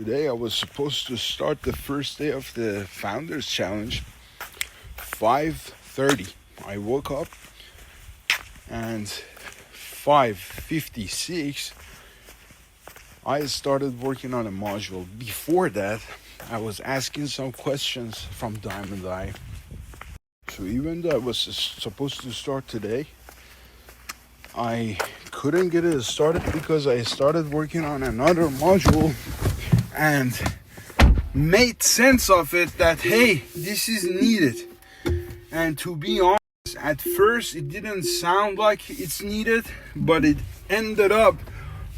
Today I was supposed to start the first day of the Founders Challenge, 5:30. I woke up and 5:56 I started working on a module. Before that, I was asking some questions from Diamond Eye. So even though I was supposed to start today, I couldn't get it started because I started working on another module and made sense of it that, hey, this is needed. And to be honest, at first it didn't sound like it's needed, but it ended up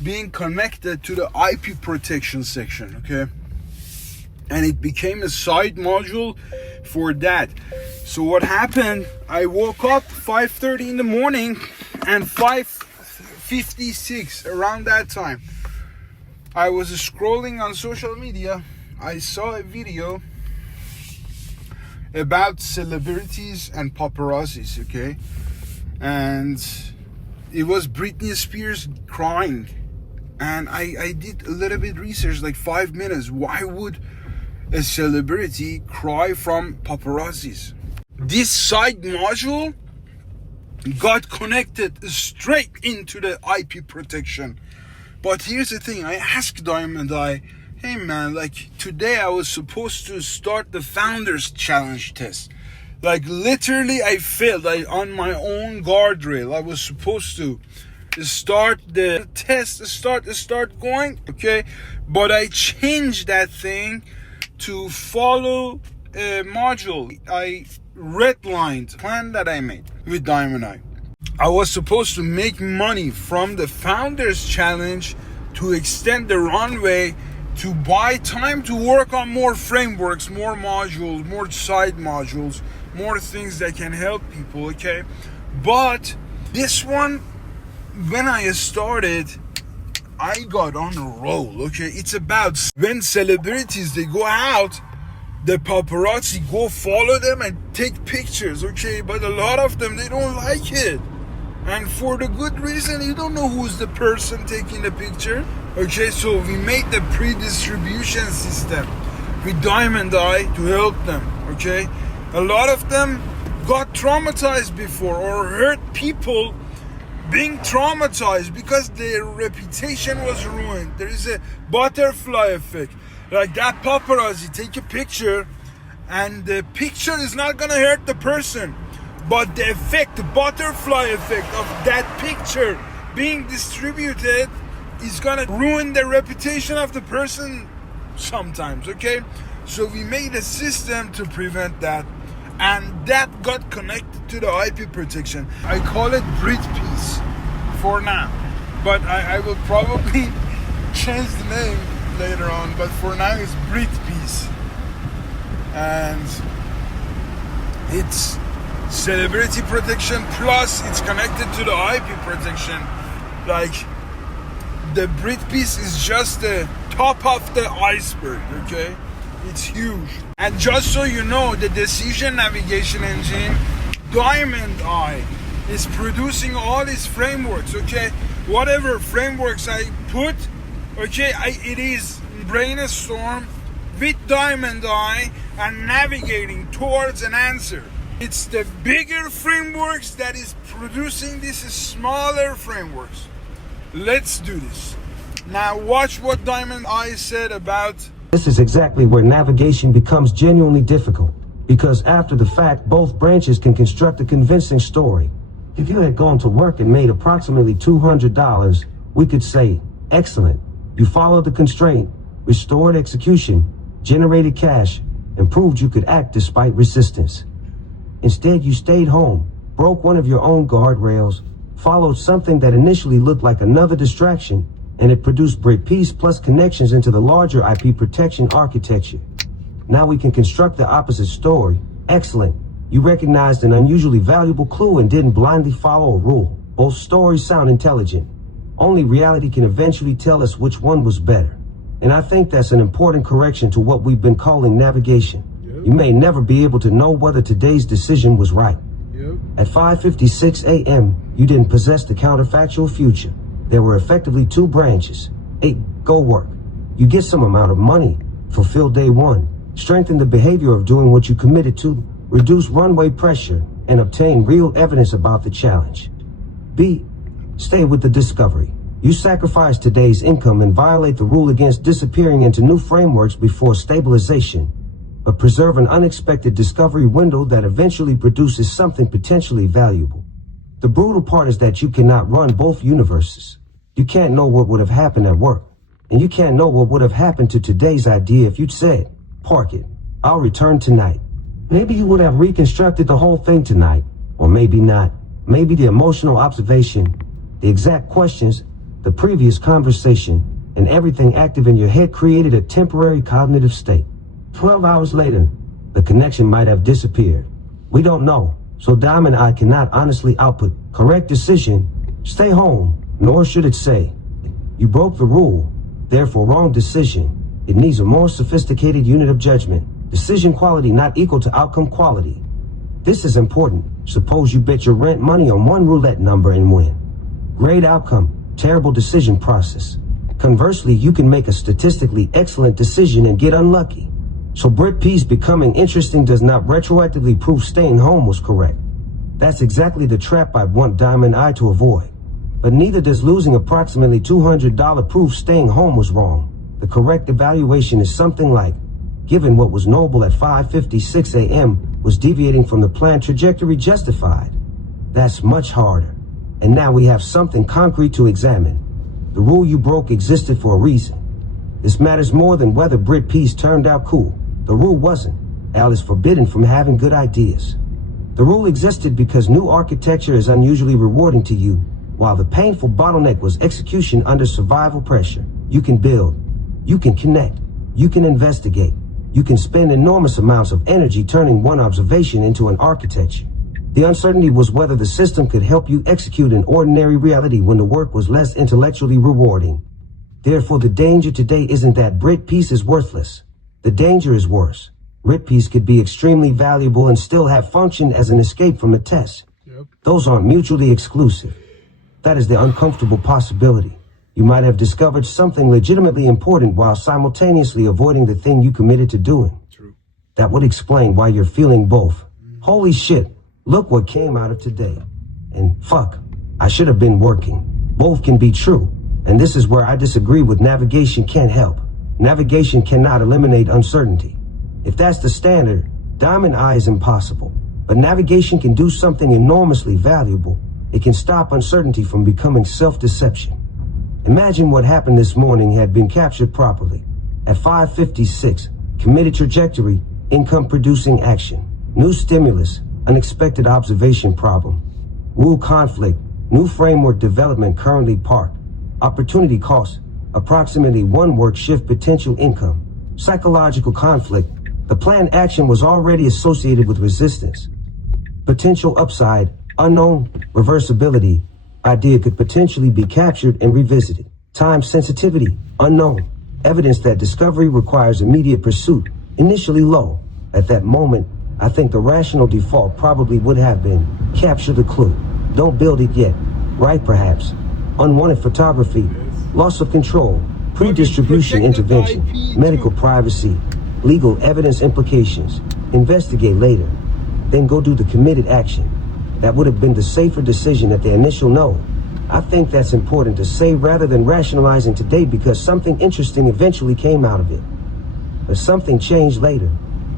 being connected to the IP protection section, okay? And it became a side module for that. So what happened, I woke up 5:30 in the morning, and 5:56, around that time, I was scrolling on social media. I saw a video about celebrities and paparazzis, okay? And it was Britney Spears crying. And I did a little bit research, like 5 minutes. Why would a celebrity cry from paparazzis? This side module got connected straight into the IP protection. But here's the thing, I asked Diamond Eye, hey man, like today I was supposed to start the Founders Challenge test. Like literally I failed, on my own guardrail. I was supposed to start the test, start going, okay? But I changed that thing to follow a module. I redlined the plan that I made with Diamond Eye. I was supposed to make money from the Founders Challenge to extend the runway, to buy time to work on more frameworks, more modules, more side modules, more things that can help people, okay? But this one, when I started, I got on a roll, okay? It's about when celebrities, they go out, the paparazzi go follow them and take pictures, okay? But a lot of them, they don't like it. And for the good reason, you don't know who's the person taking the picture, okay? So we made the pre-distribution system with Diamond Eye to help them, okay? A lot of them got traumatized before or hurt people being traumatized because their reputation was ruined. There is a butterfly effect. Like that paparazzi take a picture and the picture is not gonna hurt the person, but the effect, the butterfly effect of that picture being distributed is gonna ruin the reputation of the person sometimes, okay? So we made a system to prevent that, and that got connected to the IP protection. I call it Brit piece for now, but I will probably change the name later on, but for now it's Brit piece. And it's celebrity protection plus it's connected to the IP protection. Like the Brit piece is just the top of the iceberg, okay? It's huge. And just so you know, the decision navigation engine, Diamond Eye, is producing all these frameworks, okay? Whatever frameworks I put, okay, it is brainstorm with Diamond Eye and navigating towards an answer. It's the bigger frameworks that is producing these smaller frameworks. Let's do this. Now watch what Diamond Eye said about... This is exactly where navigation becomes genuinely difficult, because after the fact, both branches can construct a convincing story. If you had gone to work and made approximately $200, we could say, excellent, you followed the constraint, restored execution, generated cash, and proved you could act despite resistance. Instead, you stayed home, broke one of your own guardrails, followed something that initially looked like another distraction, and it produced Brit piece plus connections into the larger IP protection architecture. Now we can construct the opposite story. Excellent. You recognized an unusually valuable clue and didn't blindly follow a rule. Both stories sound intelligent. Only reality can eventually tell us which one was better. And I think that's an important correction to what we've been calling navigation. Yep. You may never be able to know whether today's decision was right. Yep. At 5:56 a.m., you didn't possess the counterfactual future. There were effectively two branches. 8. Go work. You get some amount of money, fulfill day one, strengthen the behavior of doing what you committed to, reduce runway pressure, and obtain real evidence about the challenge. B. Stay with the discovery. You sacrifice today's income and violate the rule against disappearing into new frameworks before stabilization, but preserve an unexpected discovery window that eventually produces something potentially valuable. The brutal part is that you cannot run both universes. You can't know what would have happened at work, and you can't know what would have happened to today's idea if you'd said, "Park it, I'll return tonight." Maybe you would have reconstructed the whole thing tonight, or maybe not. Maybe the emotional observation, the exact questions, the previous conversation, and everything active in your head created a temporary cognitive state. 12 hours later, the connection might have disappeared. We don't know, so Dom and I cannot honestly output correct decision, stay home, nor should it say, you broke the rule, therefore wrong decision. It needs a more sophisticated unit of judgment. Decision quality not equal to outcome quality. This is important. Suppose you bet your rent money on one roulette number and win. Great outcome, terrible decision process. Conversely, you can make a statistically excellent decision and get unlucky. So Brit P's becoming interesting does not retroactively prove staying home was correct. That's exactly the trap I want Dom and I to avoid. But neither does losing approximately $200 prove staying home was wrong. The correct evaluation is something like, given what was noble at 5:56 a.m. was deviating from the planned trajectory justified. That's much harder. And now we have something concrete to examine. The rule you broke existed for a reason. This matters more than whether Brit P's turned out cool. The rule wasn't. Al is forbidden from having good ideas. The rule existed because new architecture is unusually rewarding to you, while the painful bottleneck was execution under survival pressure. You can build, you can connect, you can investigate, you can spend enormous amounts of energy turning one observation into an architecture. The uncertainty was whether the system could help you execute an ordinary reality when the work was less intellectually rewarding. Therefore, the danger today isn't that Brit Peace is worthless. The danger is worse. Brit Peace could be extremely valuable and still have functioned as an escape from the test. Those aren't mutually exclusive. That is the uncomfortable possibility. You might have discovered something legitimately important while simultaneously avoiding the thing you committed to doing. True. That would explain why you're feeling both. Holy shit, look what came out of today. And fuck, I should have been working. Both can be true. And this is where I disagree with navigation can't help. Navigation cannot eliminate uncertainty. If that's the standard, Diamond Eye is impossible. But navigation can do something enormously valuable. It can stop uncertainty from becoming self-deception. Imagine what happened this morning had been captured properly. At 5:56, committed trajectory, income-producing action, new stimulus, unexpected observation problem, rule conflict, new framework development currently parked, opportunity cost, approximately one work shift potential income, psychological conflict, the planned action was already associated with resistance, potential upside, unknown, reversibility, idea could potentially be captured and revisited, time sensitivity, unknown, evidence that discovery requires immediate pursuit, initially low. At that moment, I think the rational default probably would have been, capture the clue, don't build it yet, right perhaps, unwanted photography, loss of control, pre-distribution intervention, medical privacy, legal evidence implications, investigate later, then go do the committed action. That would have been the safer decision at the initial no. I think that's important to say rather than rationalizing today because something interesting eventually came out of it. But something changed later.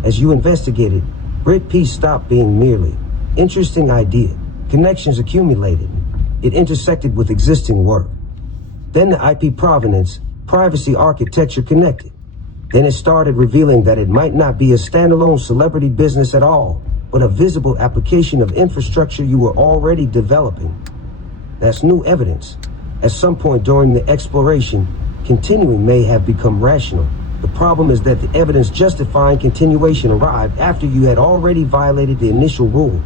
As you investigated, Brit Peace stopped being merely interesting idea. Connections accumulated. It intersected with existing work. Then the IP provenance, privacy architecture connected. Then it started revealing that it might not be a standalone celebrity business at all, but a visible application of infrastructure you were already developing. That's new evidence. At some point during the exploration, continuing may have become rational. The problem is that the evidence justifying continuation arrived after you had already violated the initial rule.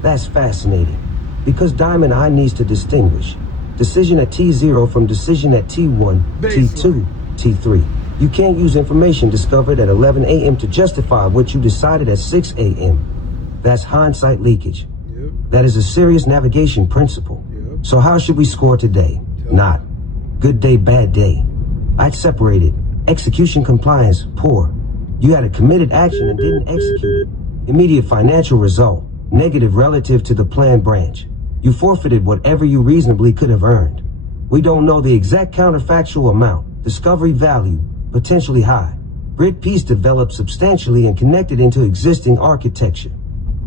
That's fascinating, because Diamond Eye needs to distinguish decision at T0 from decision at T1, T2, T3. You can't use information discovered at 11 a.m. to justify what you decided at 6 a.m. That's hindsight leakage. Yep. That is a serious navigation principle. So how should we score today? Not good day, bad day. I'd separate it. Execution compliance, poor. You had a committed action and didn't execute it. Immediate financial result, negative relative to the planned branch. You forfeited whatever you reasonably could have earned. We don't know the exact counterfactual amount. Discovery value, potentially high. Brit piece developed substantially and connected into existing architecture.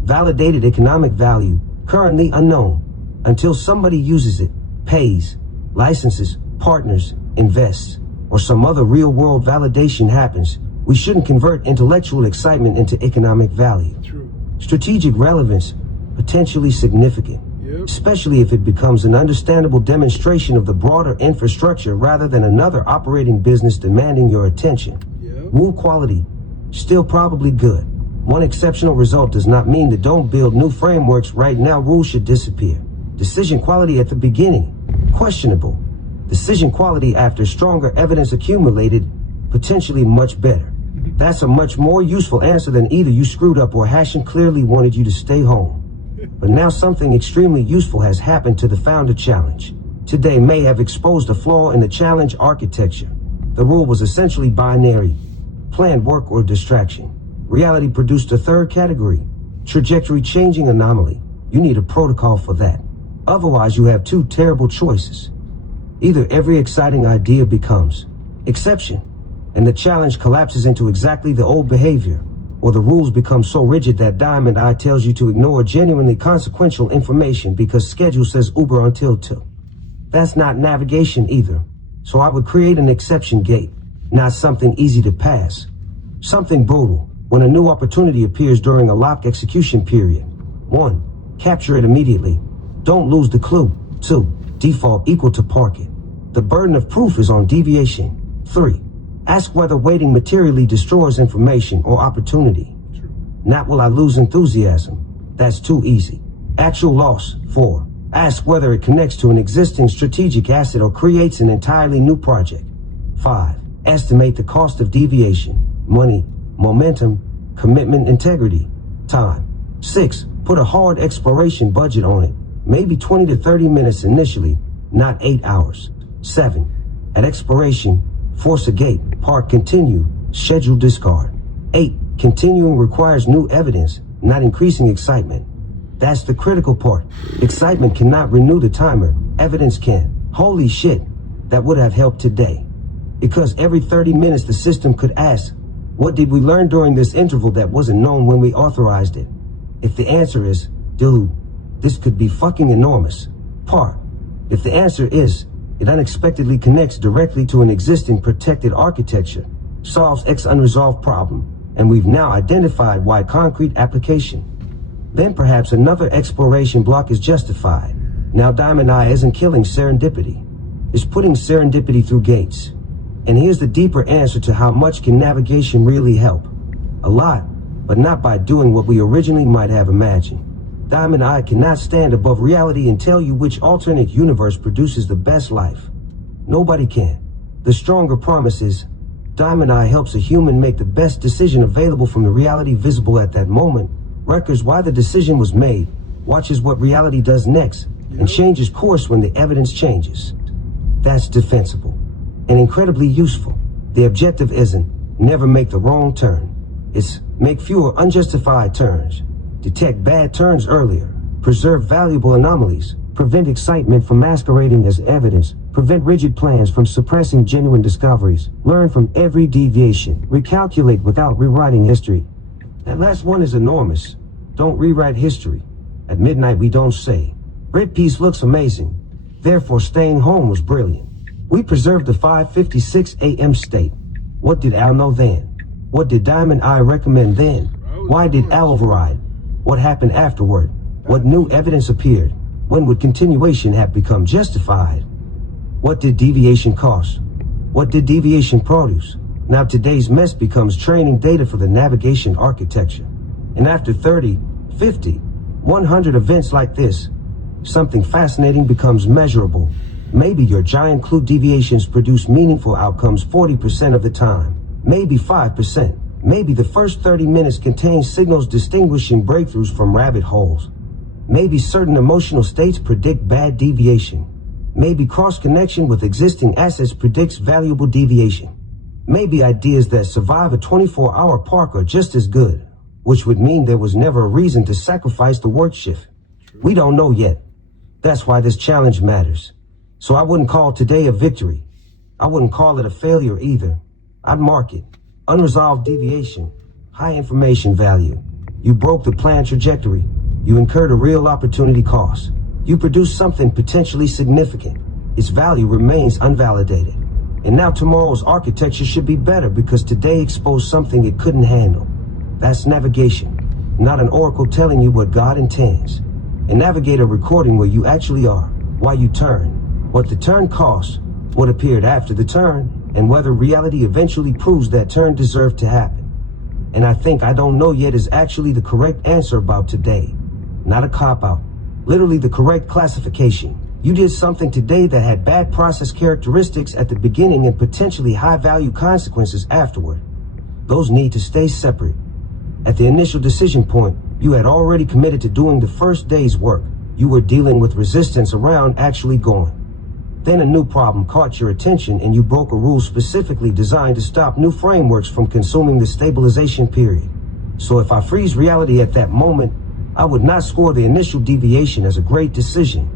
Validated economic value, currently unknown. Until somebody uses it, pays, licenses, partners, invests, or some other real-world validation happens, we shouldn't convert intellectual excitement into economic value. True. Strategic relevance, potentially significant. Yep. Especially if it becomes an understandable demonstration of the broader infrastructure rather than another operating business demanding your attention. Yep. Rule quality, still probably good. One exceptional result does not mean that don't build new frameworks right now. Rules should disappear. Decision quality at the beginning, questionable. Decision quality after stronger evidence accumulated, potentially much better. That's a much more useful answer than either you screwed up or Hashin clearly wanted you to stay home. But now something extremely useful has happened to the founder challenge. Today may have exposed a flaw in the challenge architecture. The rule was essentially binary, planned work or distraction. Reality produced a third category, trajectory changing anomaly. You need a protocol for that. Otherwise you have two terrible choices. Either every exciting idea becomes exception, and the challenge collapses into exactly the old behavior, or the rules become so rigid that Diamond Eye tells you to ignore genuinely consequential information because schedule says Uber until 2. That's not navigation either, so I would create an exception gate, not something easy to pass. Something brutal, when a new opportunity appears during a locked execution period. 1. Capture it immediately. Don't lose the clue. 2. Default equal to park it. The burden of proof is on deviation. 3. Ask whether waiting materially destroys information or opportunity. True. Not will I lose enthusiasm. That's too easy. Actual loss. 4. Ask whether it connects to an existing strategic asset or creates an entirely new project. 5. Estimate the cost of deviation. Money, momentum, commitment, integrity, time. 6. Put a hard exploration budget on it. Maybe 20 to 30 minutes initially, not 8 hours. 7. At expiration, force a gate, park continue, schedule discard. 8. Continuing requires new evidence, not increasing excitement. That's the critical part. Excitement cannot renew the timer, evidence can. Holy shit, that would have helped today. Because every 30 minutes the system could ask, what did we learn during this interval that wasn't known when we authorized it? If the answer is, dude, this could be fucking enormous, park. If the answer is, it unexpectedly connects directly to an existing protected architecture, solves X unresolved problem, and we've now identified Y concrete application. Then perhaps another exploration block is justified. Now Diamond Eye isn't killing serendipity. It's putting serendipity through gates. And here's the deeper answer to how much can navigation really help. A lot, but not by doing what we originally might have imagined. Diamond Eye cannot stand above reality and tell you which alternate universe produces the best life. Nobody can. The stronger promise is, Diamond Eye helps a human make the best decision available from the reality visible at that moment, records why the decision was made, watches what reality does next, and changes course when the evidence changes. That's defensible and incredibly useful. The objective isn't never make the wrong turn. It's make fewer unjustified turns. Detect bad turns earlier, preserve valuable anomalies, prevent excitement from masquerading as evidence, prevent rigid plans from suppressing genuine discoveries, learn from every deviation, recalculate without rewriting history. That last one is enormous. Don't rewrite history. At midnight we don't say, Brit piece looks amazing, therefore staying home was brilliant. We preserved the 5:56 a.m. state. What did Al know then? What did Diamond Eye recommend then? Why did Al override? What happened afterward? What new evidence appeared? When would continuation have become justified? What did deviation cost? What did deviation produce? Now today's mess becomes training data for the navigation architecture. And after 30, 50, 100 events like this, something fascinating becomes measurable. Maybe your giant clue deviations produce meaningful outcomes 40% of the time. Maybe 5%. Maybe the first 30 minutes contain signals distinguishing breakthroughs from rabbit holes. Maybe certain emotional states predict bad deviation. Maybe cross-connection with existing assets predicts valuable deviation. Maybe ideas that survive a 24-hour park are just as good, which would mean there was never a reason to sacrifice the work shift. We don't know yet. That's why this challenge matters. So I wouldn't call today a victory. I wouldn't call it a failure either. I'd mark it unresolved deviation, high information value. You broke the planned trajectory. You incurred a real opportunity cost. You produced something potentially significant. Its value remains unvalidated. And now tomorrow's architecture should be better because today exposed something it couldn't handle. That's navigation, not an oracle telling you what God intends. A navigator recording where you actually are, why you turn, what the turn costs, what appeared after the turn, and whether reality eventually proves that turn deserved to happen. And I think I don't know yet is actually the correct answer about today. Not a cop-out. Literally the correct classification. You did something today that had bad process characteristics at the beginning and potentially high-value consequences afterward. Those need to stay separate. At the initial decision point, you had already committed to doing the first day's work. You were dealing with resistance around actually going. Then a new problem caught your attention and you broke a rule specifically designed to stop new frameworks from consuming the stabilization period. So if I freeze reality at that moment, I would not score the initial deviation as a great decision.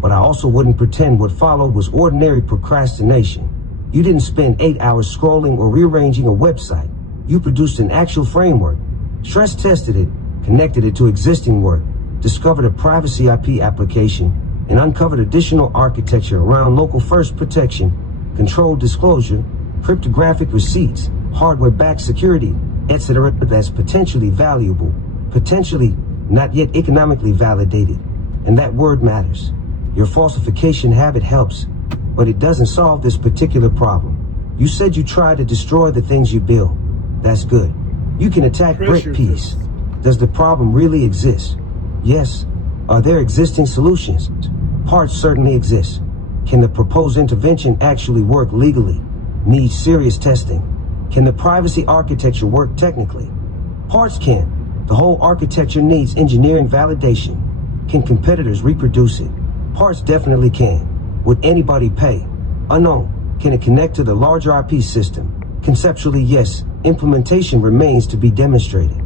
But I also wouldn't pretend what followed was ordinary procrastination. You didn't spend 8 hours scrolling or rearranging a website. You produced an actual framework, stress tested it, connected it to existing work, discovered a privacy IP application, and uncovered additional architecture around local first protection, controlled disclosure, cryptographic receipts, hardware-backed security, etc. that's potentially valuable, potentially not yet economically validated. And that word matters. Your falsification habit helps, but it doesn't solve this particular problem. You said you tried to destroy the things you build. That's good. You can attack Brit piece. Does the problem really exist? Yes. Are there existing solutions? Parts certainly exist. Can the proposed intervention actually work legally? Needs serious testing. Can the privacy architecture work technically? Parts can. The whole architecture needs engineering validation. Can competitors reproduce it? Parts definitely can. Would anybody pay? Unknown. Can it connect to the larger IP system? Conceptually, yes. Implementation remains to be demonstrated.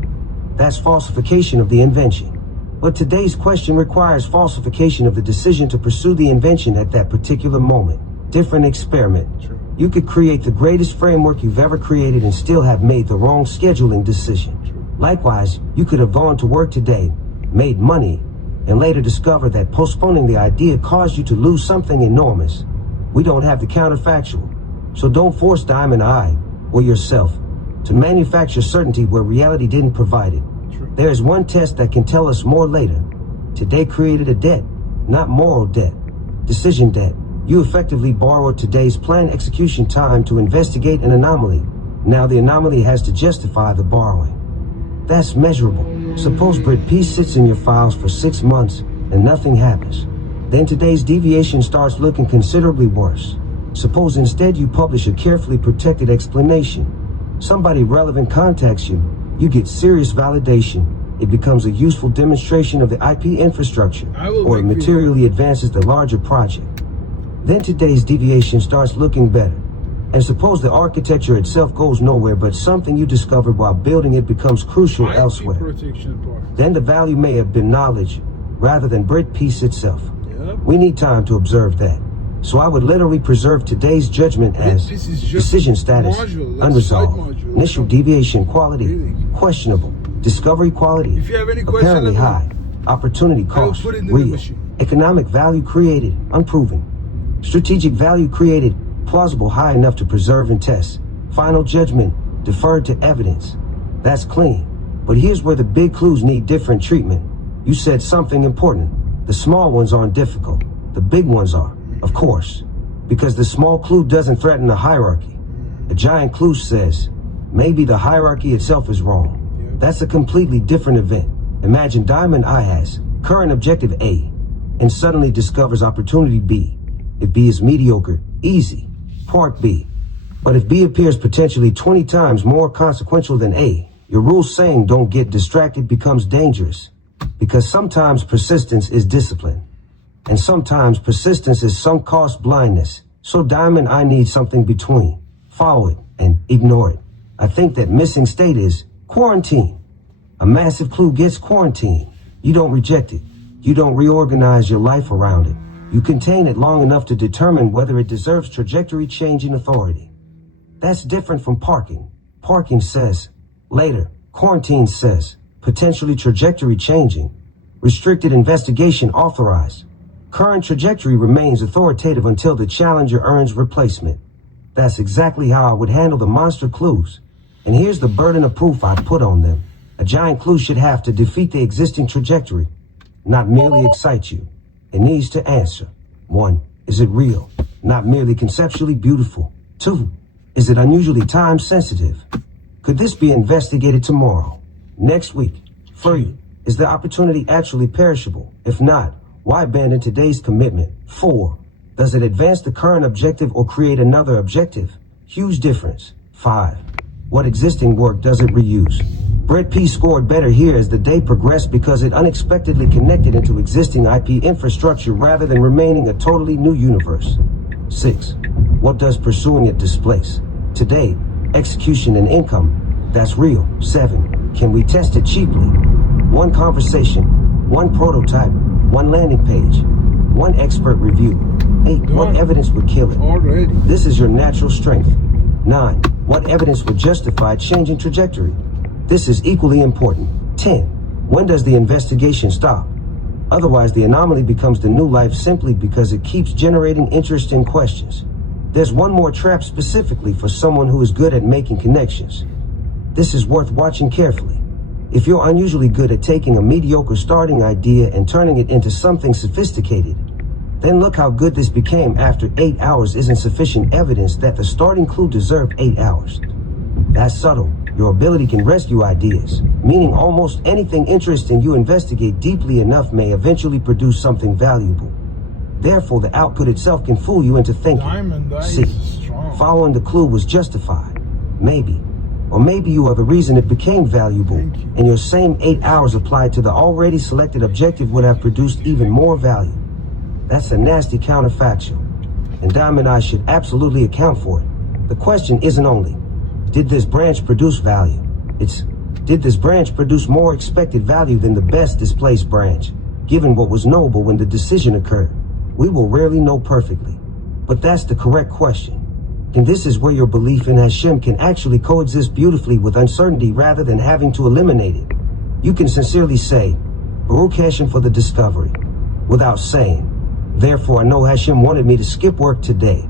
That's falsification of the invention. But today's question requires falsification of the decision to pursue the invention at that particular moment. Different experiment. True. You could create the greatest framework you've ever created and still have made the wrong scheduling decision. True. Likewise, you could have gone to work today, made money, and later discover that postponing the idea caused you to lose something enormous. We don't have the counterfactual. So don't force Diamond Eye, or yourself, to manufacture certainty where reality didn't provide it. There is one test that can tell us more later. Today created a debt, not moral debt, decision debt. You effectively borrowed today's planned execution time to investigate an anomaly. Now the anomaly has to justify the borrowing. That's measurable. Suppose Brit P sits in your files for 6 months and nothing happens. Then today's deviation starts looking considerably worse. Suppose instead you publish a carefully protected explanation. Somebody relevant contacts you. You get serious validation. It becomes a useful demonstration of the IP infrastructure, or it materially advances the larger project. Then today's deviation starts looking better. And suppose the architecture itself goes nowhere, but something you discovered while building it becomes crucial elsewhere. Then the value may have been knowledge, rather than Brit piece itself. Yep. We need time to observe that. So I would literally preserve today's judgment as decision status, unresolved, initial deviation quality, questionable, discovery quality, If you have any question, apparently high, opportunity cost, real, economic value created, unproven, strategic value created, plausible high enough to preserve and test, final judgment, deferred to evidence. That's clean. But here's where the big clues need different treatment. You said something important. The small ones aren't difficult. The big ones are. Of course, because the small clue doesn't threaten the hierarchy. The giant clue says, maybe the hierarchy itself is wrong. That's a completely different event. Imagine Diamond Eye has current objective A and suddenly discovers opportunity B. If B is mediocre, easy, part B. But if B appears potentially 20 times more consequential than A, your rule saying don't get distracted becomes dangerous. Because sometimes persistence is discipline. And sometimes persistence is sunk cost blindness. So Diamond Eye needs something between. Follow it and ignore it. I think that missing state is quarantine. A massive clue gets quarantined. You don't reject it. You don't reorganize your life around it. You contain it long enough to determine whether it deserves trajectory changing authority. That's different from parking. Parking says, later. Quarantine says, potentially trajectory changing. Restricted investigation authorized. Current trajectory remains authoritative until the challenger earns replacement. That's exactly how I would handle the monster clues. And here's the burden of proof I put on them. A giant clue should have to defeat the existing trajectory, not merely excite you. It needs to answer. 1. Is it real? Not merely conceptually beautiful. 2. Is it unusually time sensitive? Could this be investigated tomorrow? Next week? 3. Is the opportunity actually perishable? If not, why abandon today's commitment? 4. Does it advance the current objective or create another objective? Huge difference. 5. What existing work does it reuse? Brit P scored better here as the day progressed because it unexpectedly connected into existing IP infrastructure rather than remaining a totally new universe. 6. What does pursuing it displace? Today, execution and income. That's real. 7. Can we test it cheaply? 1 conversation, 1 prototype, 1 landing page, 1 expert review. 8. What evidence would kill it? Already. This is your natural strength. 9. What evidence would justify changing trajectory? This is equally important. 10. When does the investigation stop? Otherwise, the anomaly becomes the new life simply because it keeps generating interesting questions. There's one more trap specifically for someone who is good at making connections. This is worth watching carefully. If you're unusually good at taking a mediocre starting idea and turning it into something sophisticated, then look how good this became after 8 hours isn't sufficient evidence that the starting clue deserved 8 hours. That's subtle. Your ability can rescue ideas, meaning almost anything interesting you investigate deeply enough may eventually produce something valuable. Therefore, the output itself can fool you into thinking. See, following the clue was justified. Maybe. Or maybe you are the reason it became valuable, and your same 8 hours applied to the already selected objective would have produced even more value. That's a nasty counterfactual, and Diamond Eye should absolutely account for it. The question isn't only, did this branch produce value? It's, did this branch produce more expected value than the best displaced branch, given what was knowable when the decision occurred? We will rarely know perfectly, but that's the correct question. And this is where your belief in Hashem can actually coexist beautifully with uncertainty rather than having to eliminate it. You can sincerely say, Baruch Hashem for the discovery, without saying, therefore I know Hashem wanted me to skip work today.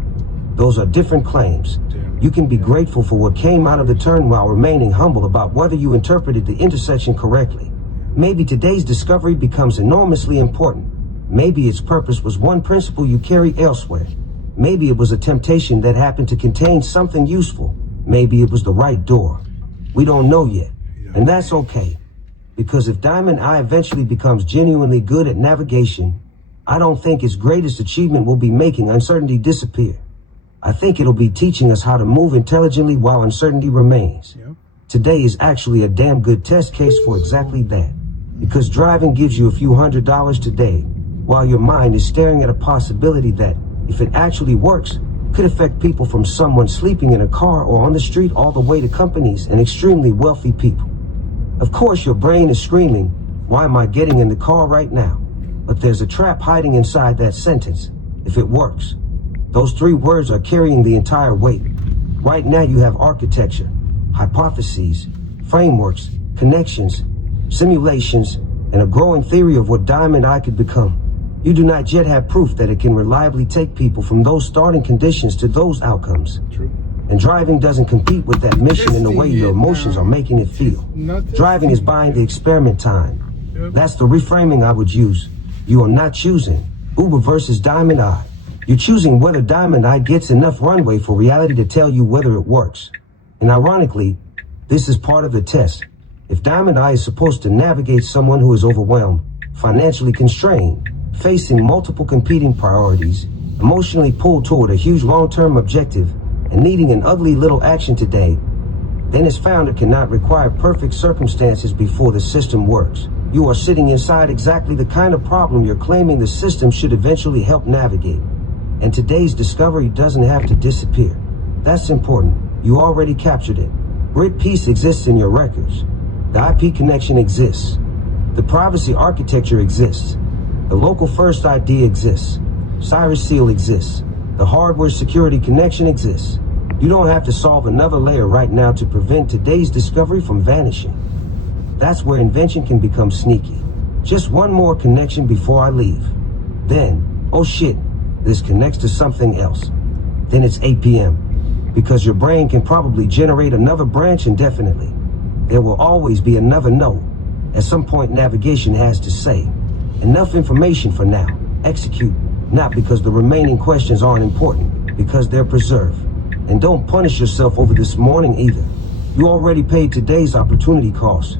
Those are different claims. You can be grateful for what came out of the turn while remaining humble about whether you interpreted the intersection correctly. Maybe today's discovery becomes enormously important. Maybe its purpose was one principle you carry elsewhere. Maybe it was a temptation that happened to contain something useful. Maybe it was the right door. We don't know yet, and that's okay. Because if Diamond Eye eventually becomes genuinely good at navigation, I don't think its greatest achievement will be making uncertainty disappear. I think it'll be teaching us how to move intelligently while uncertainty remains. Today is actually a damn good test case for exactly that. Because driving gives you a few $100s today, while your mind is staring at a possibility that, if it actually works, could affect people from someone sleeping in a car or on the street all the way to companies and extremely wealthy people. Of course, your brain is screaming, why am I getting in the car right now? But there's a trap hiding inside that sentence. If it works. Those 3 words are carrying the entire weight. Right now you have architecture, hypotheses, frameworks, connections, simulations, and a growing theory of what Diamond Eye could become. You do not yet have proof that it can reliably take people from those starting conditions to those outcomes. True. And driving doesn't compete with that mission in the way your emotions are making it feel. Driving is buying the experiment time. That's the reframing I would use. You are not choosing Uber versus Diamond Eye. You're choosing whether Diamond Eye gets enough runway for reality to tell you whether it works. And ironically, this is part of the test. If Diamond Eye is supposed to navigate someone who is overwhelmed, financially constrained, facing multiple competing priorities, emotionally pulled toward a huge long-term objective, and needing an ugly little action today, then its founder cannot require perfect circumstances before the system works. You are sitting inside exactly the kind of problem you're claiming the system should eventually help navigate. And today's discovery doesn't have to disappear. That's important. You already captured it. Brit peace exists in your records. The IP connection exists. The privacy architecture exists. The local first ID exists. Cyrus Seal exists. The hardware security connection exists. You don't have to solve another layer right now to prevent today's discovery from vanishing. That's where invention can become sneaky. Just one more connection before I leave. Then, oh shit, this connects to something else. Then it's 8 p.m. Because your brain can probably generate another branch indefinitely. There will always be another node. At some point, navigation has to say, enough information for now. Execute, not because the remaining questions aren't important, because they're preserved. And don't punish yourself over this morning either. You already paid today's opportunity cost.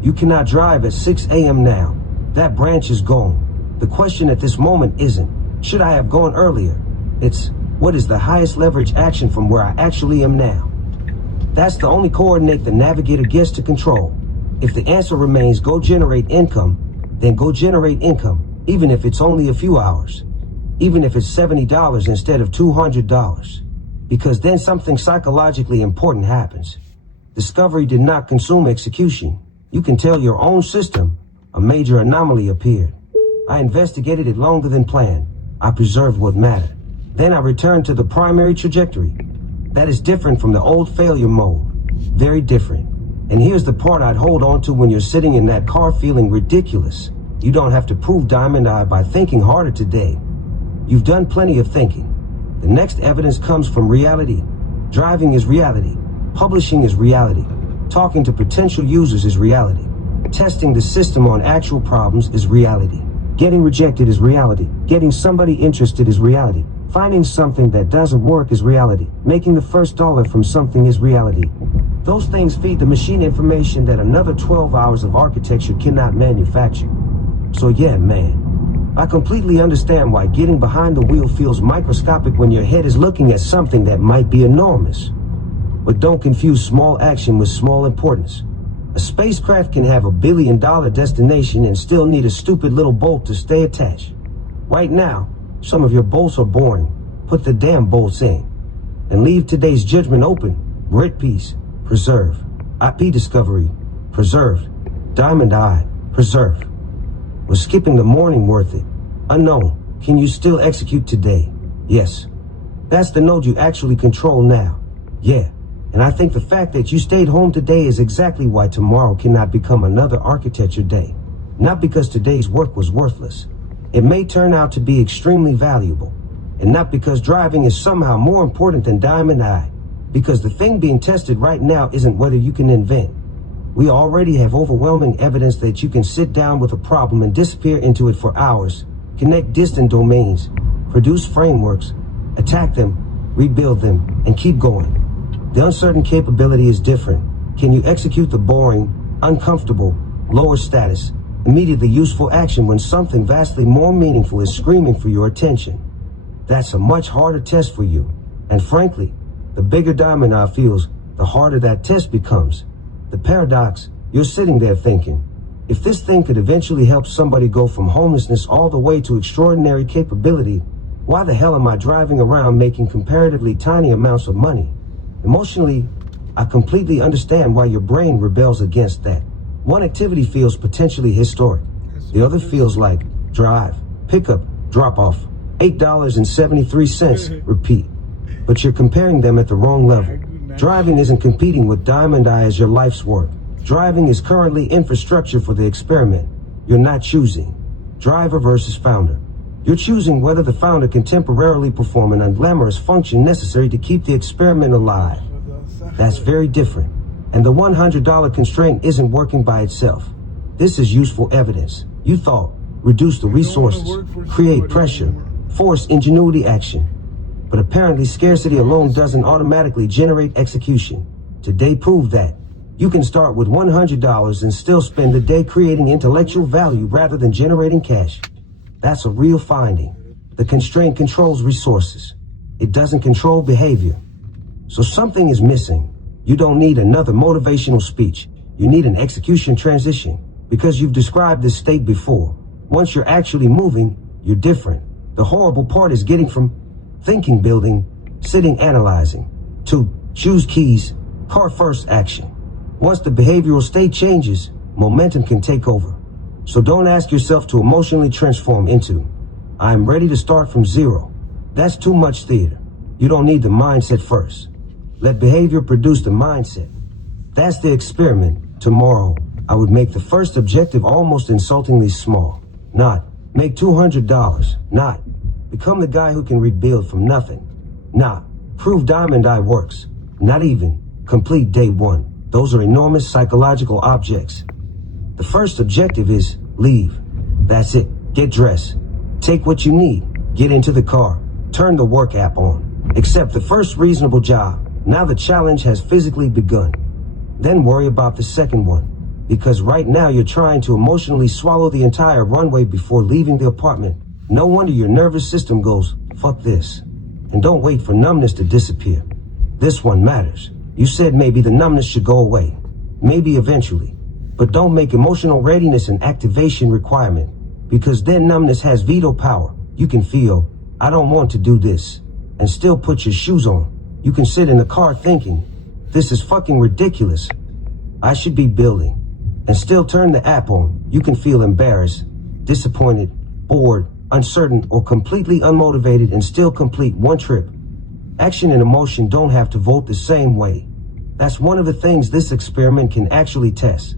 You cannot drive at 6 a.m. now. That branch is gone. The question at this moment isn't, should I have gone earlier? It's, what is the highest leverage action from where I actually am now? That's the only coordinate the navigator gets to control. If the answer remains go generate income, then go generate income, even if it's only a few hours. Even if it's $70 instead of $200. Because then something psychologically important happens. Discovery did not consume execution. You can tell your own system, a major anomaly appeared. I investigated it longer than planned. I preserved what mattered. Then I returned to the primary trajectory. That is different from the old failure mode. Very different. And here's the part I'd hold on to when you're sitting in that car feeling ridiculous. You don't have to prove Diamond Eye by thinking harder today. You've done plenty of thinking. The next evidence comes from reality. Driving is reality. Publishing is reality. Talking to potential users is reality. Testing the system on actual problems is reality. Getting rejected is reality. Getting somebody interested is reality. Finding something that doesn't work is reality. Making the first dollar from something is reality. Those things feed the machine information that another 12 hours of architecture cannot manufacture. So yeah, man, I completely understand why getting behind the wheel feels microscopic when your head is looking at something that might be enormous. But don't confuse small action with small importance. A spacecraft can have $1 billion destination and still need a stupid little bolt to stay attached. Right now, some of your bolts are boring. Put the damn bolts in. And leave today's judgment open. Brit peace, preserve. IP discovery, preserved. Diamond Eye, preserved. Was skipping the morning worth it? Unknown. Can you still execute today? Yes. That's the node you actually control now. Yeah. And I think the fact that you stayed home today is exactly why tomorrow cannot become another architecture day. Not because today's work was worthless. It may turn out to be extremely valuable. And not because driving is somehow more important than Diamond Eye. Because the thing being tested right now isn't whether you can invent. We already have overwhelming evidence that you can sit down with a problem and disappear into it for hours, connect distant domains, produce frameworks, attack them, rebuild them, and keep going. The uncertain capability is different. Can you execute the boring, uncomfortable, lower status, immediately useful action when something vastly more meaningful is screaming for your attention? That's a much harder test for you. And frankly, the bigger Diamond Eye feels, the harder that test becomes. The paradox, you're sitting there thinking, if this thing could eventually help somebody go from homelessness all the way to extraordinary capability, why the hell am I driving around making comparatively tiny amounts of money? Emotionally, I completely understand why your brain rebels against that. One activity feels potentially historic. The other feels like drive, pickup, drop off, $8.73, repeat. But you're comparing them at the wrong level. Driving isn't competing with Diamond Eye as your life's work. Driving is currently infrastructure for the experiment. You're not choosing. Driver versus founder. You're choosing whether the founder can temporarily perform an unglamorous function necessary to keep the experiment alive. That's very different. And the $100 constraint isn't working by itself. This is useful evidence. You thought, reduce the resources, create pressure, force ingenuity action. But apparently scarcity alone doesn't automatically generate execution. Today proved that. You can start with $100 and still spend the day creating intellectual value rather than generating cash. That's a real finding. The constraint controls resources. It doesn't control behavior. So something is missing. You don't need another motivational speech. You need an execution transition. Because you've described this state before. Once you're actually moving, you're different. The horrible part is getting from thinking, building, sitting, analyzing, to Shoes keys, car first action. Once the behavioral state changes, momentum can take over. So don't ask yourself to emotionally transform into, I am ready to start from zero. That's too much theater. You don't need the mindset first. Let behavior produce the mindset. That's the experiment. Tomorrow, I would make the first objective almost insultingly small. Not, make $200. Not, become the guy who can rebuild from nothing. Not, prove Diamond Eye works. Not even, complete day one. Those are enormous psychological objects. The first objective is, leave. That's it. Get dressed. Take what you need. Get into the car. Turn the work app on. Accept the first reasonable job. Now the challenge has physically begun. Then worry about the second one. Because right now you're trying to emotionally swallow the entire runway before leaving the apartment. No wonder your nervous system goes, fuck this. And don't wait for numbness to disappear. This one matters. You said maybe the numbness should go away. Maybe eventually. But don't make emotional readiness an activation requirement. Because then numbness has veto power. You can feel, I don't want to do this. And still put your shoes on. You can sit in the car thinking, this is fucking ridiculous. I should be building. And still turn the app on. You can feel embarrassed, disappointed, bored, uncertain, or completely unmotivated and still complete one trip. Action and emotion don't have to vote the same way. That's one of the things this experiment can actually test.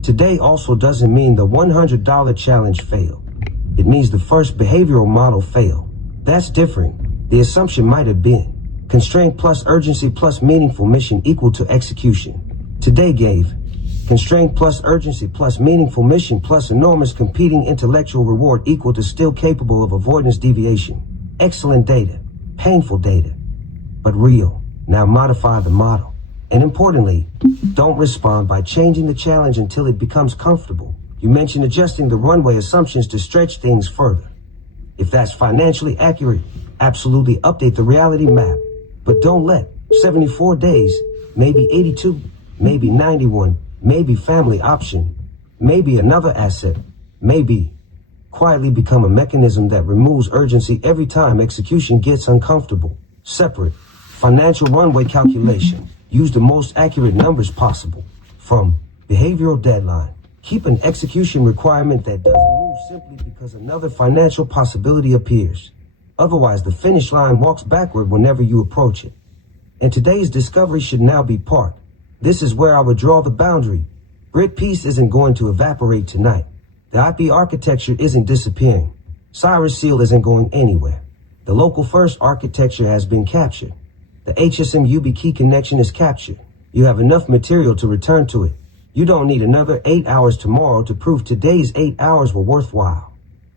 Today also doesn't mean the $100 challenge failed. It means the first behavioral model failed. That's different. The assumption might have been constraint plus urgency plus meaningful mission equal to execution. Today gave constraint plus urgency plus meaningful mission plus enormous competing intellectual reward equal to still capable of avoidance deviation. Excellent data, painful data, but real. Now modify the model. And importantly, don't respond by changing the challenge until it becomes comfortable. You mentioned adjusting the runway assumptions to stretch things further. If that's financially accurate, absolutely update the reality map. But don't let 74 days, maybe 82, maybe 91, maybe family option, maybe another asset, maybe quietly become a mechanism that removes urgency every time execution gets uncomfortable. Separate, financial runway calculation. Use the most accurate numbers possible. From behavioral deadline. Keep an execution requirement that doesn't move simply because another financial possibility appears. Otherwise, the finish line walks backward whenever you approach it. And today's discovery should now be parked. This is where I would draw the boundary. Brit peace isn't going to evaporate tonight. The IP architecture isn't disappearing. Cyrus Seal isn't going anywhere. The local first architecture has been captured. The HSM YubiKey connection is captured. You have enough material to return to it. You don't need another 8 hours tomorrow to prove today's 8 hours were worthwhile.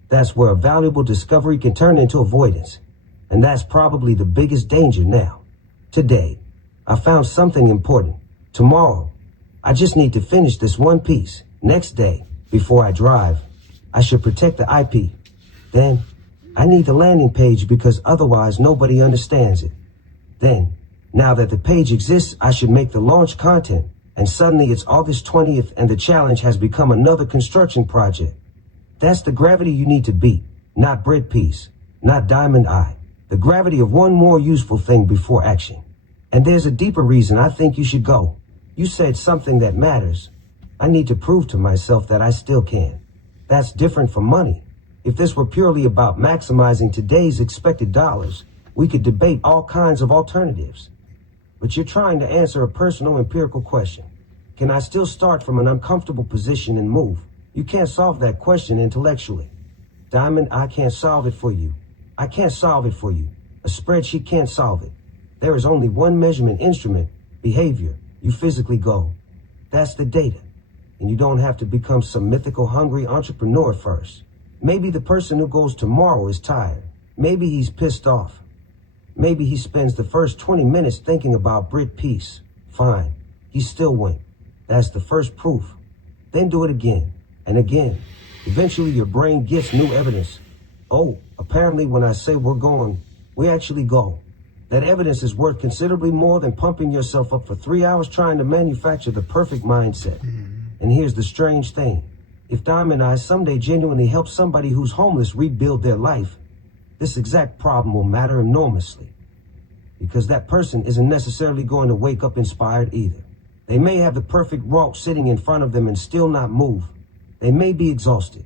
That's where a valuable discovery can turn into avoidance. And that's probably the biggest danger now. Today, I found something important. Tomorrow, I just need to finish this one piece. Next day, before I drive, I should protect the IP. Then, I need the landing page because otherwise nobody understands it. Then, now that the page exists, I should make the launch content. And suddenly it's August 20th and the challenge has become another construction project. That's the gravity you need to beat, not Brit peace, not Diamond Eye. The gravity of one more useful thing before action. And there's a deeper reason I think you should go. You said something that matters. I need to prove to myself that I still can. That's different from money. If this were purely about maximizing today's expected dollars, we could debate all kinds of alternatives. But you're trying to answer a personal empirical question. Can I still start from an uncomfortable position and move? You can't solve that question intellectually. Diamond, I can't solve it for you. I can't solve it for you. A spreadsheet can't solve it. There is only one measurement instrument, behavior. You physically go. That's the data. And you don't have to become some mythical hungry entrepreneur first. Maybe the person who goes tomorrow is tired. Maybe he's pissed off. Maybe he spends the first 20 minutes thinking about Brit peace. Fine. He still went. That's the first proof. Then do it again. And again. Eventually your brain gets new evidence. Oh, apparently when I say we're going, we actually go. That evidence is worth considerably more than pumping yourself up for 3 hours trying to manufacture the perfect mindset. And here's the strange thing. If Diamond Eye someday genuinely helps somebody who's homeless rebuild their life, this exact problem will matter enormously. because that person isn't necessarily going to wake up inspired either. They may have the perfect route sitting in front of them and still not move. They may be exhausted,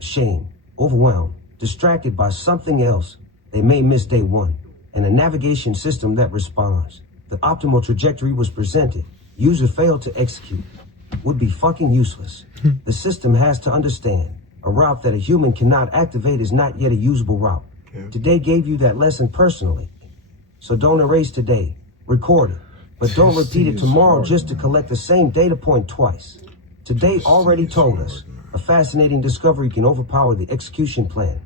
ashamed, overwhelmed, distracted by something else. They may miss day one, and a navigation system that responds. The optimal trajectory was presented. User failed to execute. Would be fucking useless. The system has to understand. A route that a human cannot activate is not yet a usable route. Today gave you that lesson personally. So don't erase today. Record it. But don't repeat it tomorrow just to collect the same data point twice. Today already told us. A fascinating discovery can overpower the execution plan.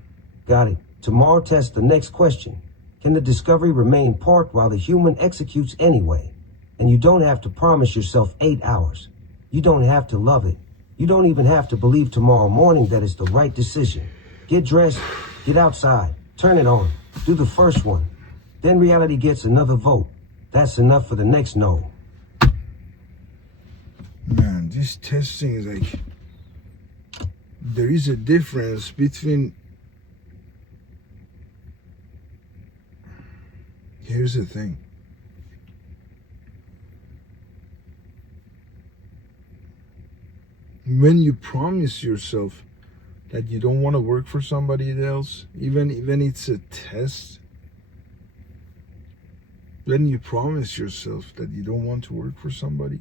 Got it. Tomorrow test the next question. Can the discovery remain parked while the human executes anyway? And you don't have to promise yourself 8 hours. You don't have to love it. You don't even have to believe tomorrow morning that it's the right decision. Get dressed, get outside, turn it on, do the first one. Then reality gets another vote. That's enough for the next no. Man, this testing is like, there is a difference between, here's the thing. When you promise yourself that you don't want to work for somebody else, even it's a test, when you promise yourself that you don't want to work for somebody,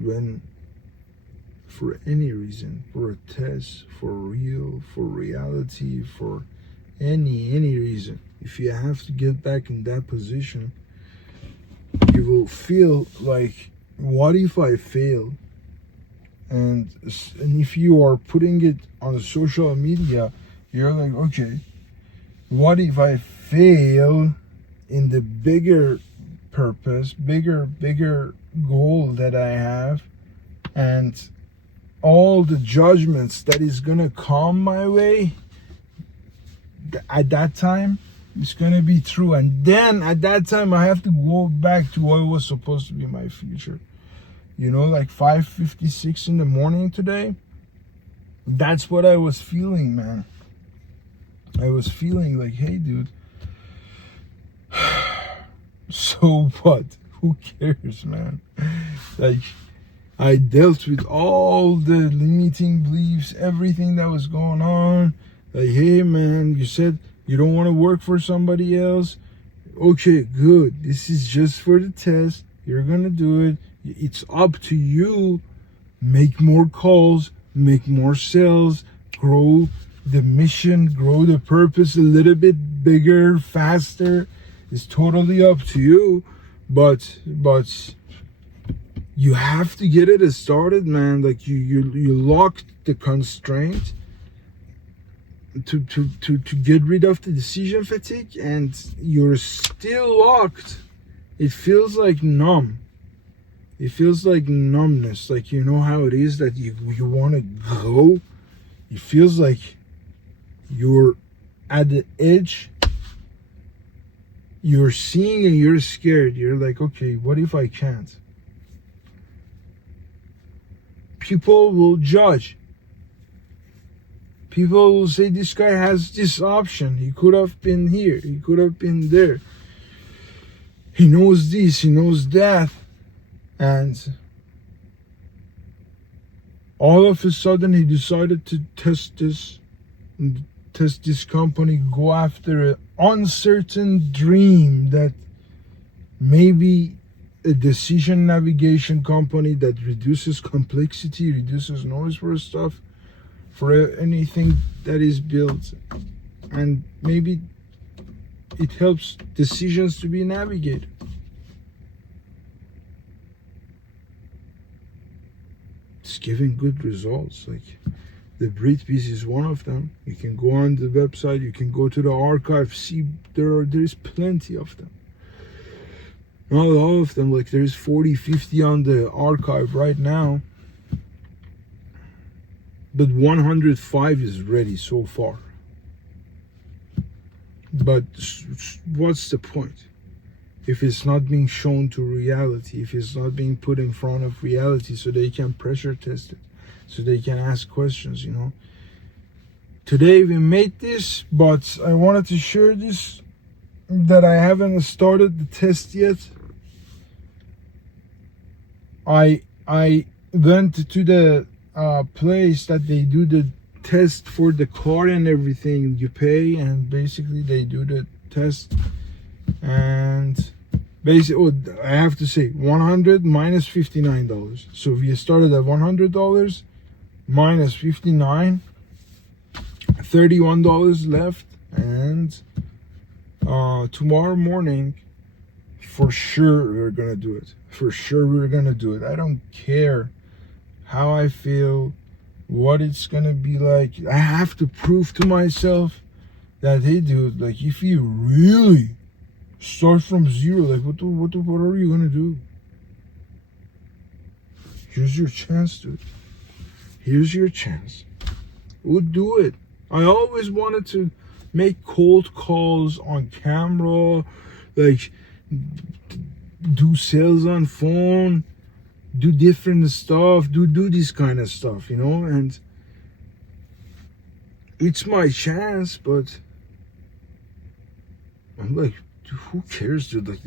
when for any reason, for a test, for real, for reality, for any reason, if you have to get back in that position, you will feel like, what if I fail? And if you are putting it on social media, you're like, okay, what if I fail in the bigger purpose, bigger goal that I have, and all the judgments that is gonna come my way at that time, it's gonna be true. And then at that time I have to go back to what was supposed to be my future. You know, like 5:56 in the morning today. That's what I was feeling, man. I was feeling like, hey dude, so what? Who cares, man? Like, I dealt with all the limiting beliefs, everything that was going on. Like, hey man, you said you don't want to work for somebody else. Okay, good. This is just for the test. You're gonna do it. It's up to you. Make more calls, make more sales, grow the mission, grow the purpose a little bit bigger, faster. It's totally up to you. But you have to get it started, man. Like you locked the constraint to get rid of the decision fatigue, and you're still locked. It feels like numb. It feels like numbness. Like, you know how it is that you want to go? It feels like you're at the edge. You're seeing and you're scared. You're like, okay, what if I can't? People will judge. People will say, this guy has this option. He could have been here. He could have been there. He knows this. He knows that. And all of a sudden he decided to test this company, go after an uncertain dream that maybe a decision navigation company that reduces complexity, reduces noise for stuff, for anything that is built, and maybe it helps decisions to be navigated. It's giving good results. Like the Brit piece is one of them. You can go on the website, you can go to the archive, see there is plenty of them. Not all of them, like there's 40, 50 on the archive right now. But 105 is ready so far. But what's the point? If it's not being shown to reality, if it's not being put in front of reality so they can pressure test it, so they can ask questions, you know. today we made this, but I wanted to share this, that I haven't started the test yet. I went to the place that they do the test for the car and everything. You pay and basically they do the test, and basically I have to say 100 minus $59. So we started at $100 minus 59, $31 left, and tomorrow morning for sure we're gonna do it. For sure we're gonna do it. I don't care how I feel, what it's gonna be like. I have to prove to myself that, hey dude, like if you really start from zero, like what are you gonna do? Here's your chance, dude. Here's your chance. We'll do it. I always wanted to make cold calls on camera, like do sales on phone, do different stuff, do this kind of stuff, you know, and it's my chance. But I'm like, dude, who cares, dude? Like,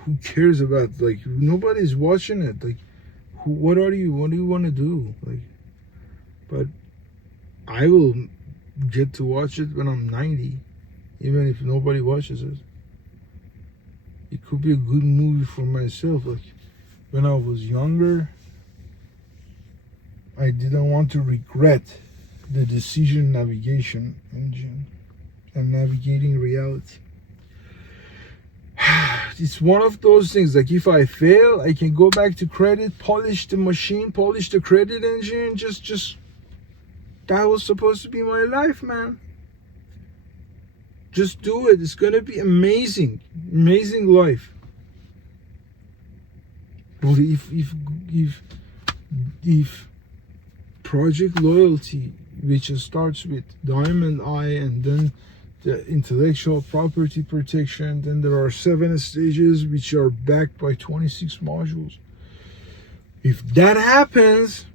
who cares about, like, nobody's watching it. Like, what do you want to do? Like, but I will get to watch it when I'm 90, even if nobody watches it. It could be a good movie for myself. Like, when I was younger, I didn't want to regret the decision navigation engine and navigating reality. It's one of those things, like if I fail, I can go back to credit, polish the machine, polish the credit engine, just that was supposed to be my life, man. Just do it. It's gonna be amazing life. But if Project Loyalty, which starts with Diamond Eye and then the intellectual property protection, then there are 7 stages which are backed by 26 modules. If that happens,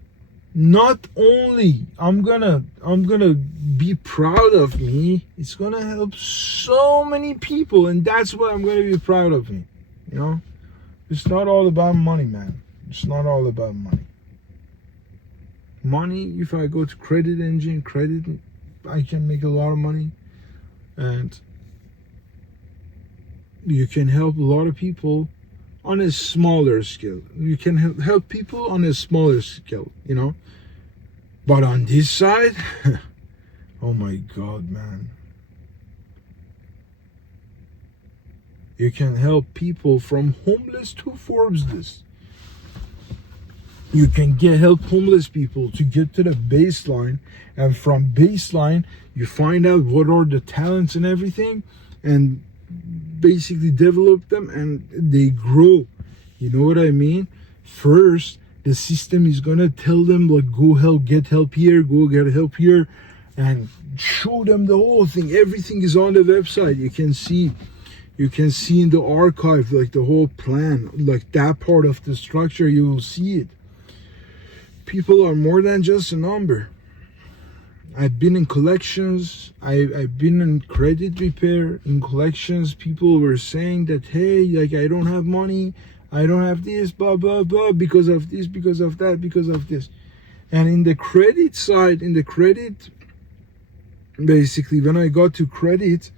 not only I'm gonna be proud of me, it's gonna help so many people, and that's why I'm gonna be proud of me. You know, it's not all about money, man. It's not all about money. Money, if I go to credit engine, I can make a lot of money, and you can help a lot of people on a smaller scale. You can help people on a smaller scale, you know. But on this side, oh my God, man. You can help people from homeless to Forbes list. You can help homeless people to get to the baseline, and from baseline, you find out what are the talents and everything, and basically develop them, and they grow. You know what I mean? First, the system is gonna tell them, like, go help, get help here, go get help here, and show them the whole thing. Everything is on the website. You can see in the archive, like the whole plan, like that part of the structure, you will see it. People are more than just a number. I've been in collections, I've been in credit repair. In collections, people were saying that, hey, like, I don't have money, I don't have this, blah, blah, blah, because of this, because of that, because of this. And in the credit side, basically, when I got to credit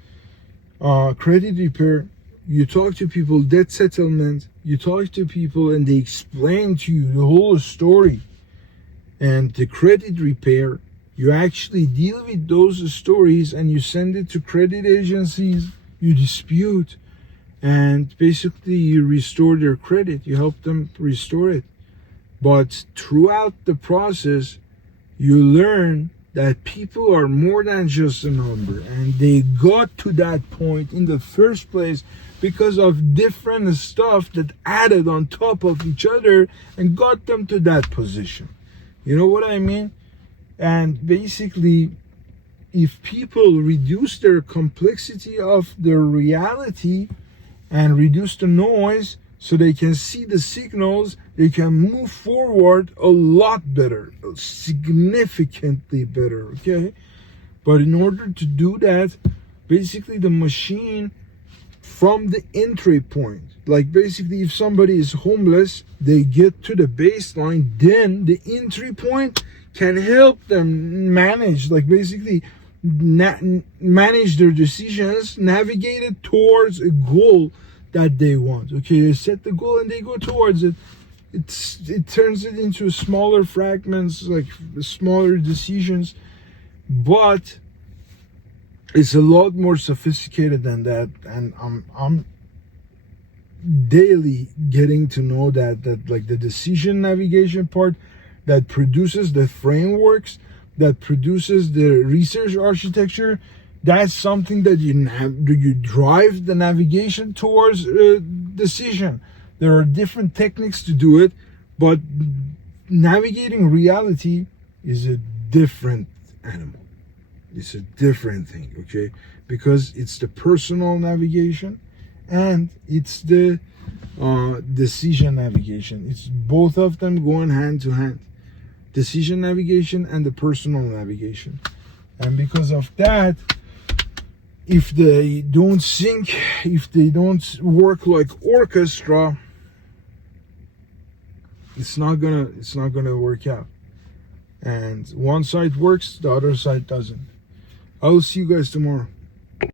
repair, you talk to people, debt settlement, you talk to people and they explain to you the whole story. And the credit repair, you actually deal with those stories and you send it to credit agencies, you dispute, and basically you restore their credit, you help them restore it. But throughout the process, you learn that people are more than just a number, and they got to that point in the first place because of different stuff that added on top of each other and got them to that position. You know what I mean? And basically, if people reduce their complexity of their reality and reduce the noise, so they can see the signals, they can move forward a lot better, significantly better, okay? But in order to do that, basically the machine, from the entry point, like basically if somebody is homeless, they get to the baseline, then the entry point can help them manage, like basically manage their decisions, navigate it towards a goal that they want. Okay, they set the goal and they go towards it. It turns it into smaller fragments, like smaller decisions, but it's a lot more sophisticated than that. And I'm daily getting to know that like the decision navigation part that produces the frameworks, that produces the research architecture, that's something that you drive the navigation towards a decision. There are different techniques to do it, but navigating reality is a different animal. It's a different thing, okay? Because it's the personal navigation and it's the decision navigation. It's both of them going hand to hand. Decision navigation and the personal navigation. And because of that, if they don't sync, if they don't work like orchestra, it's not gonna work out. And one side works, the other side doesn't. I will see you guys tomorrow.